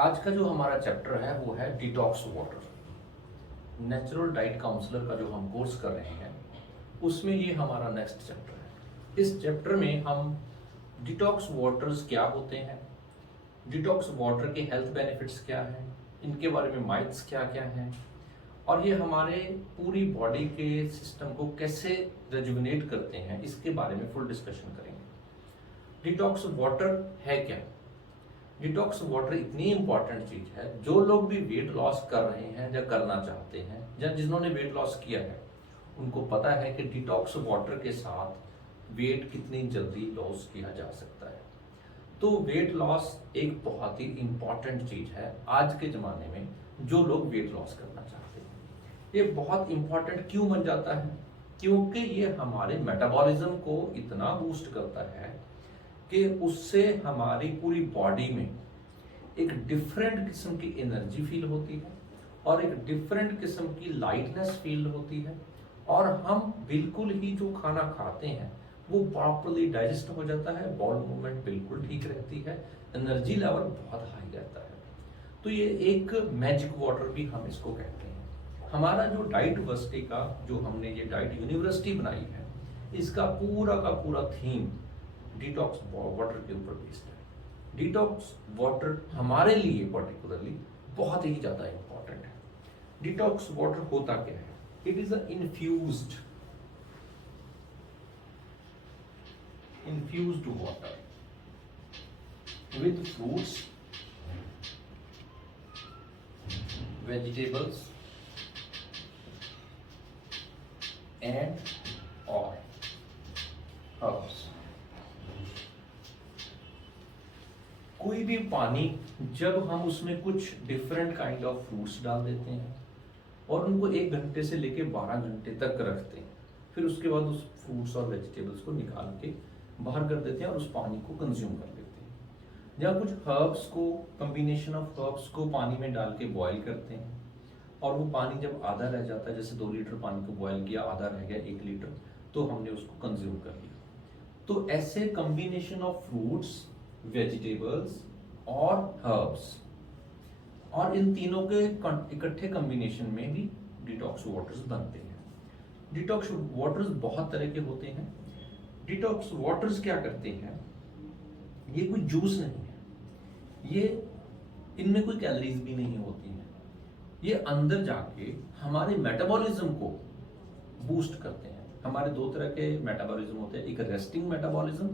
आज का जो हमारा चैप्टर है वो है detox water. Natural diet counsellor का जो हम कोर्स कर रहे हैं उसमें ये हमारा नेक्स्ट चैप्टर है। इस चैप्टर में हम डिटॉक्स वाटर्स क्या होते हैं, डिटॉक्स वाटर के हेल्थ बेनिफिट्स क्या हैं, इनके बारे में माइथ्स क्या क्या हैं और ये हमारे पूरी बॉडी के सिस्टम को कैसे रेजुविनेट करते हैं, इसके बारे में फुल डिस्कशन करेंगे। डिटॉक्स वाटर है क्या? डिटॉक्स वाटर इतनी इंपॉर्टेंट चीज है, जो लोग भी वेट लॉस कर रहे हैं या करना चाहते हैं या जिन्होंने वेट लॉस किया है उनको पता है कि डिटॉक्स वाटर के साथ वेट कितनी जल्दी लॉस किया जा सकता है। तो वेट लॉस एक बहुत ही इंपॉर्टेंट चीज है आज के ज़माने में, जो लोग वेट लॉस करना चाहते हैं। ये बहुत इंपॉर्टेंट क्यों बन जाता है? क्योंकि ये हमारे मेटाबॉलिज्म को इतना बूस्ट करता है कि उससे हमारी पूरी बॉडी में एक डिफरेंट किस्म की एनर्जी फील होती है और एक डिफरेंट किस्म की लाइटनेस फील होती है और हम बिल्कुल ही जो खाना खाते हैं वो प्रॉपरली डाइजेस्ट हो जाता है, बॉल मूवमेंट बिल्कुल ठीक रहती है, एनर्जी लेवल बहुत हाई रहता है। तो ये एक मैजिक वाटर भी हम इसको कहते हैं। हमारा जो डाइट यूनिवर्सिटी का जो हमने ये डाइट यूनिवर्सिटी बनाई है, इसका पूरा का पूरा थीम डिटॉक्स वाटर के ऊपर बेस्ड है। डिटॉक्स वाटर हमारे लिए पर्टिकुलरली बहुत ही ज्यादा इंपॉर्टेंट है। डिटॉक्स वाटर होता क्या है? It is a infused water with fruits, vegetables and or herbs। कोई भी पानी जब हम उसमें कुछ डिफरेंट काइंड ऑफ फ्रूट्स डाल देते हैं और उनको 1 घंटे से लेके 12 घंटे तक रखते हैं, फिर उसके बाद उस फ्रूट्स और वेजिटेबल्स को निकाल के बाहर कर देते हैं और उस पानी को कंज्यूम कर लेते हैं। या कुछ हर्ब्स को, कॉम्बिनेशन ऑफ हर्ब्स को पानी में डाल के बॉयल करते हैं और वो पानी जब आधा रह जाता है, जैसे 2 लीटर पानी को बॉयल किया, आधा रह गया 1 लीटर, तो हमने उसको कंज्यूम कर लिया। तो ऐसे कॉम्बिनेशन ऑफ फ्रूट्स, वेजिटेबल्स और हर्ब्स और इन तीनों के इकट्ठे कॉम्बिनेशन में भी डिटॉक्स वाटर्स बनते हैं। डिटॉक्स वाटर्स बहुत तरह के होते हैं। डिटॉक्स वाटर्स क्या करते हैं? ये कोई जूस नहीं है, ये इनमें कोई कैलोरीज भी नहीं होती हैं। ये अंदर जाके हमारे मेटाबॉलिज्म को बूस्ट करते हैं। हमारे 2 तरह के मेटाबॉलिज्म होते हैं, एक रेस्टिंग मेटाबॉलिज्म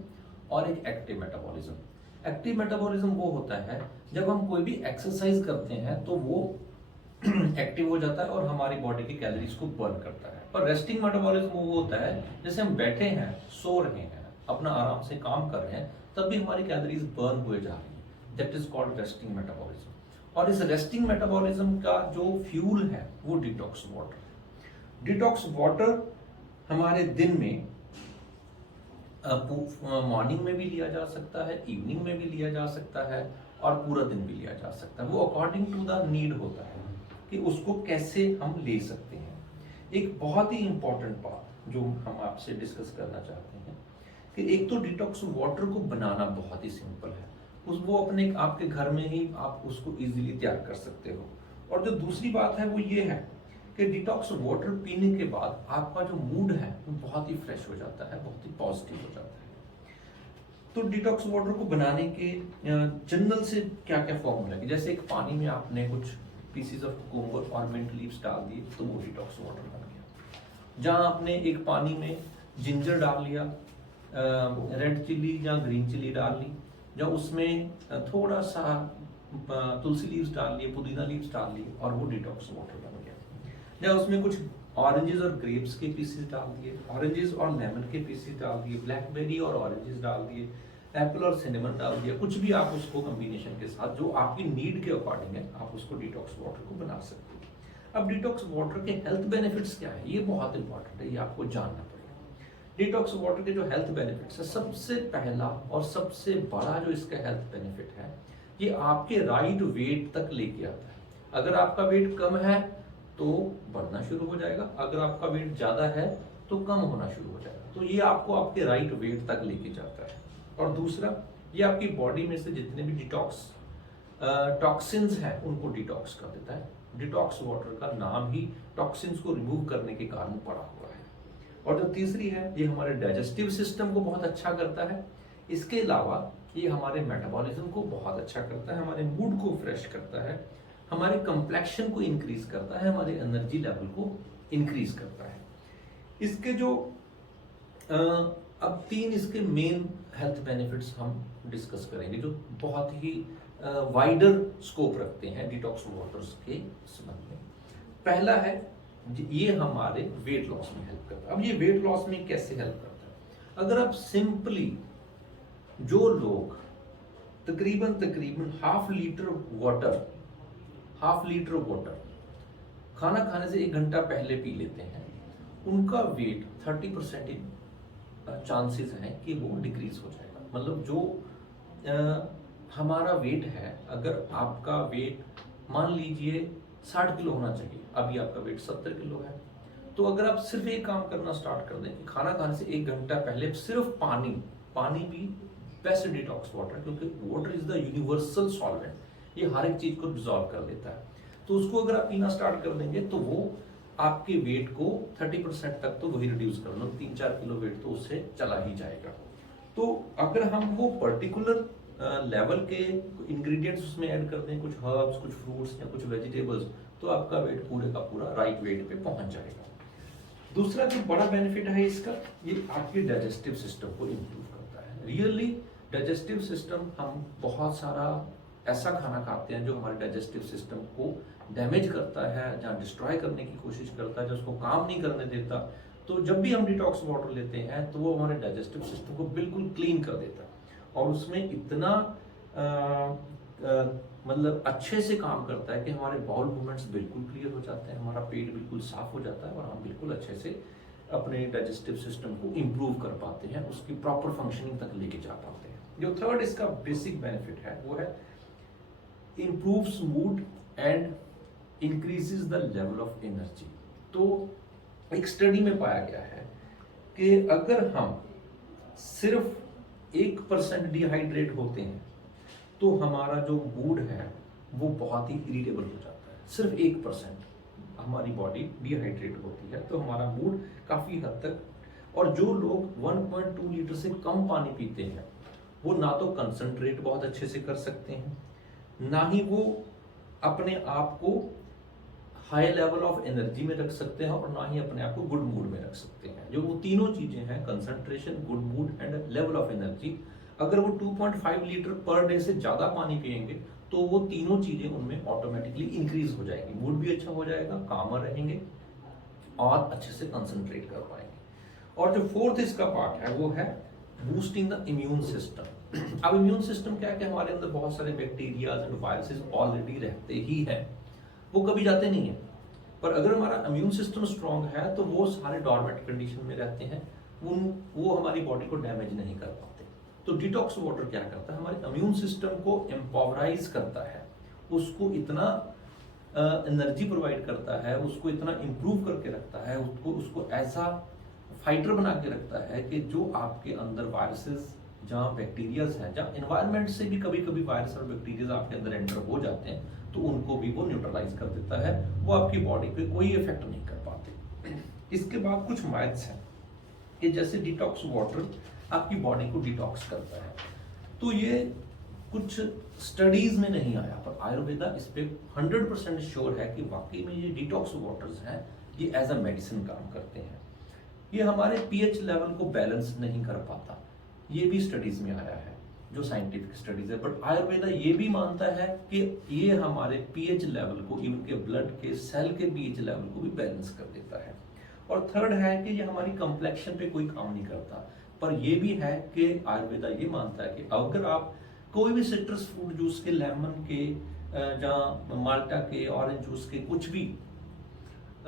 और एक एक्टिव मेटाबॉलिज्म। एक्टिव मेटाबॉलिज्म वो होता है जब हम कोई भी एक्सरसाइज करते हैं तो वो एक्टिव हो जाता है और हमारी बॉडी की कैलोरीज को बर्न करता है। पर रेस्टिंग मेटाबॉलिज्म वो होता है जैसे हम बैठे हैं, सो रहे हैं, अपना आराम से काम कर रहे हैं, तब भी हमारी कैलोरीज बर्न हुए जा रही है। That is called resting metabolism. और इस रेस्टिंग मेटाबॉलिज्म का जो फ्यूल है वो डिटॉक्स वाटर है। डिटॉक्स वाटर हमारे दिन में मॉर्निंग में भी लिया जा सकता है, इवनिंग में भी लिया जा सकता है और पूरा दिन भी लिया जा सकता है। वो अकॉर्डिंग टू द नीड होता है कि उसको कैसे हम ले सकते हैं। एक बहुत ही इंपॉर्टेंट बात जो हम आपसे डिस्कस करना चाहते हैं कि एक तो डिटॉक्स वाटर को बनाना बहुत ही सिंपल है, वो अपने आपके घर में ही आप उसको इजीली तैयार कर सकते हो। और जो दूसरी बात है वो ये है कि डिटॉक्स वाटर पीने के बाद आपका जो मूड है वो बहुत ही फ्रेश हो जाता है, बहुत ही पॉजिटिव हो जाता है। तो डिटॉक्स वाटर को बनाने के जनरल से क्या क्या फॉर्मूला है? जैसे एक पानी में आपने कुछ पीसीज ऑफ कुकुम्बर और मिंट लीव्स डाल दिए तो वो डिटॉक्स वाटर बन गया। जहां आपने एक पानी में जिंजर डाल लिया, रेड चिली या ग्रीन चिली डाल ली, या उसमें थोड़ा सा तुलसी लीव्स डाल लिए, पुदीना लीव्स डाल लिए और वो डिटॉक्स वाटर बन गया। या उसमें कुछ ऑरेंजेस और ग्रेप्स के पीसेस डाल दिए, ऑरेंजेस और लेमन के पीसेस डाल दिए, ब्लैकबेरी और ऑरेंजेस डाल दिए, एप्पल और सिनेमन डाल दिया, कुछ भी आप उसको कॉम्बिनेशन के साथ जो आपकी नीड के अकॉर्डिंग है आप उसको डिटॉक्स वाटर को बना सकते हो। अब डिटॉक्स वाटर के हेल्थ बेनिफिट्स क्या है, ये बहुत इंपॉर्टेंट है, ये आपको जानना पड़ेगा। डिटॉक्स वाटर के जो हेल्थ बेनिफिट्स है, सबसे पहला और सबसे बड़ा जो इसका हेल्थ बेनिफिट है, ये आपके राइट वेट तक लेके आता है। अगर आपका वेट कम है तो बढ़ना शुरू हो जाएगा, अगर आपका वेट ज्यादा है तो कम होना शुरू हो जाएगा। तो ये आपको आपके राइट वेट तक लेके जाता है। और दूसरा, ये आपकी बॉडी में से जितने भी डिटॉक्स टॉक्सिन्स हैं उनको डिटॉक्स कर देता है। डिटॉक्स वाटर का नाम ही टॉक्सिन्स को रिमूव करने के कारण पड़ा हुआ है। और जो तीसरी है, ये हमारे डाइजेस्टिव सिस्टम को बहुत अच्छा करता है। इसके अलावा ये हमारे मेटाबॉलिज्म को बहुत अच्छा करता है, हमारे मूड को फ्रेश करता है, हमारे कंप्लेक्शन को इंक्रीज करता है, हमारे एनर्जी लेवल को इंक्रीज करता है। इसके जो अब 3 इसके मेन हेल्थ बेनिफिट्स हम डिस्कस करेंगे, जो बहुत ही वाइडर स्कोप रखते हैं डिटॉक्स वाटर्स के संबंध में। पहला है, ये हमारे वेट लॉस में हेल्प करता है। अब ये वेट लॉस में कैसे हेल्प करता है? अगर आप सिंपली, जो लोग तकरीबन हाफ लीटर वाटर खाना खाने से 1 घंटा पहले पी लेते हैं, उनका वेट 30% चांसेस हैं कि वो डिक्रीज हो जाएगा। मतलब जो हमारा वेट है, अगर आपका वेट मान लीजिए 60 किलो होना चाहिए, अभी आपका वेट 70 किलो है, तो अगर आप सिर्फ एक काम करना स्टार्ट कर दें कि खाना खाने से 1 घंटा पहले सिर्फ पानी भी बेस्ट डिटॉक्स वाटर, क्योंकि water is the universal solvent, ये हर एक चीज को डिसॉल्व कर देता है। तो उसको अगर आप पीना स्टार्ट कर देंगे तो वो आपके वेट को 30% तक तो वही रिड्यूस कर लो, 3-4 किलो वेट तो उससे चला ही जाएगा। तो अगर हम वो पर्टिकुलर लेवल के इंग्रेडिएंट्स उसमें ऐड कर दें, कुछ हर्ब्स, कुछ फ्रूट्स या कुछ वेजिटेबल्स, तो आपका वेट पूरे का पूरा राइट वेट पे पहुंच जाएगा। दूसरा जो बड़ा बेनिफिट है इसका, ये आपके डाइजेस्टिव सिस्टम को इम्प्रूव करता है। रियली डाइजेस्टिव सिस्टम, हम बहुत सारा ऐसा खाना खाते हैं जो हमारे डाइजेस्टिव सिस्टम को डैमेज करता है, जहाँ डिस्ट्रॉय करने की कोशिश करता है, जो उसको काम नहीं करने देता। तो जब भी हम डिटॉक्स वाटर लेते हैं तो वो हमारे डाइजेस्टिव सिस्टम को बिल्कुल क्लीन कर देता है, और उसमें इतना मतलब अच्छे से काम करता है कि हमारे बाउल मूवमेंट्स बिल्कुल क्लियर हो जाते हैं, हमारा पेट बिल्कुल साफ हो जाता है, और हम बिल्कुल अच्छे से अपने डाइजेस्टिव सिस्टम को इम्प्रूव कर पाते हैं, उसकी प्रॉपर फंक्शनिंग तक लेके जा पाते हैं। जो थर्ड इसका बेसिक बेनिफिट है वो है improves mood and increases the level of energy। तो एक स्टडी में पाया गया है कि अगर हम सिर्फ 1% डिहाइड्रेट होते हैं तो हमारा जो मूड है वो बहुत ही इरिटेबल हो जाता है। सिर्फ 1% हमारी बॉडी डिहाइड्रेट होती है तो हमारा मूड काफी हद तक, और जो लोग 1.2 लीटर से कम पानी पीते हैं वो ना तो कंसंट्रेट बहुत अच्छे से कर सकते हैं, ना ही वो अपने आप को हाई लेवल ऑफ एनर्जी में रख सकते हैं, और ना ही अपने आप को गुड मूड में रख सकते हैं। जो वो तीनों चीजें हैं, concentration, good mood and level of energy, अगर वो 2.5 लीटर पर डे से ज्यादा पानी पिएंगे तो वो तीनों चीजें उनमें ऑटोमेटिकली इंक्रीज हो जाएगी। मूड भी अच्छा हो जाएगा, कामर रहेंगे और अच्छे से कंसंट्रेट कर पाएंगे। और जो फोर्थ इसका पार्ट है वो है बूस्टिंग द इम्यून सिस्टम। अब इम्यून सिस्टम क्या है कि हमारे अंदर बहुत सारे बैक्टीरियाज एंड वायरसेस ऑलरेडी रहते ही हैं, वो कभी जाते नहीं है। पर अगर हमारा इम्यून सिस्टम स्ट्रांग है तो वो सारे डॉर्मेंट कंडीशन में रहते हैं, वो हमारी बॉडी को डैमेज नहीं कर पाते। तो डिटॉक्स वाटर क्या करता है, हमारे इम्यून सिस्टम को एम्पावराइज करता है, उसको इतना एनर्जी प्रोवाइड करता है, उसको इतना इंप्रूव करके रखता है, उसको ऐसा फाइटर बना के रखता है कि जो आपके अंदर वायरसेस, जहाँ बैक्टीरियाज हैं, जहाँ एनवायरनमेंट से भी कभी कभी वायरस और बैक्टीरियाज आपके अंदर एंटर हो जाते हैं, तो उनको भी वो न्यूट्रलाइज कर देता है, वो आपकी बॉडी पे कोई इफेक्ट नहीं कर पाते। इसके बाद कुछ माइथ्स हैं कि जैसे डिटॉक्स वाटर आपकी बॉडी को डिटॉक्स करता है, तो ये कुछ स्टडीज में नहीं आया, पर आयुर्वेदा इस पे 100% श्योर है कि वाकई में ये डिटॉक्स वाटर्स हैं, ये एज अ मेडिसिन काम करते हैं। ये हमारे पीएच लेवल को बैलेंस नहीं कर पाता, ये भी स्टडीज में आया है, जो साइंटिफिक स्टडीज है। बट आयुर्वेदा ये भी मानता है कि ये हमारे पीएच लेवल को, इवन के ब्लड के सेल के पीएच लेवल को भी बैलेंस कर देता है। और थर्ड है कि ये हमारी कंप्लेक्शन पे कोई काम नहीं करता, पर ये भी है कि आयुर्वेदा ये मानता है कि अगर आप कोई भी सिट्रस फ्रूट जूस के, लेमन के, जहाँ माल्टा के, ऑरेंज जूस के, कुछ भी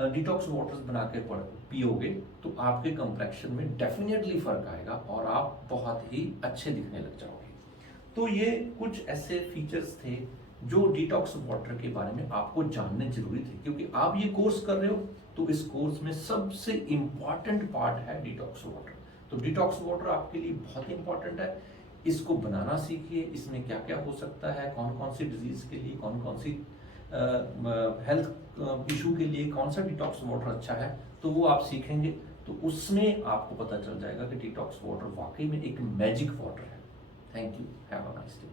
डिटॉक्स वाटर्स बना के पियोगे तो आपके कंप्लेक्शन में डेफिनेटली फर्क आएगा और आप बहुत ही अच्छे दिखने लग जाओगे। तो ये कुछ ऐसे फीचर्स थे जो डिटॉक्स वाटर के बारे में आपको जानने जरूरी थे, क्योंकि आप ये कोर्स कर रहे हो तो इस कोर्स में सबसे इंपॉर्टेंट पार्ट है डिटॉक्स वाटर। तो डिटॉक्स वाटर आपके लिए बहुत इंपॉर्टेंट है। इसको बनाना सीखिए, इसमें क्या क्या हो सकता है, कौन कौन सी डिजीज के लिए, कौन कौन सी हेल्थ इशू के लिए कौन सा डिटॉक्स वाटर अच्छा है, तो वो आप सीखेंगे तो उसमें आपको पता चल जाएगा कि डिटॉक्स वाटर वाकई में एक मैजिक वाटर है। Thank you, have a nice day.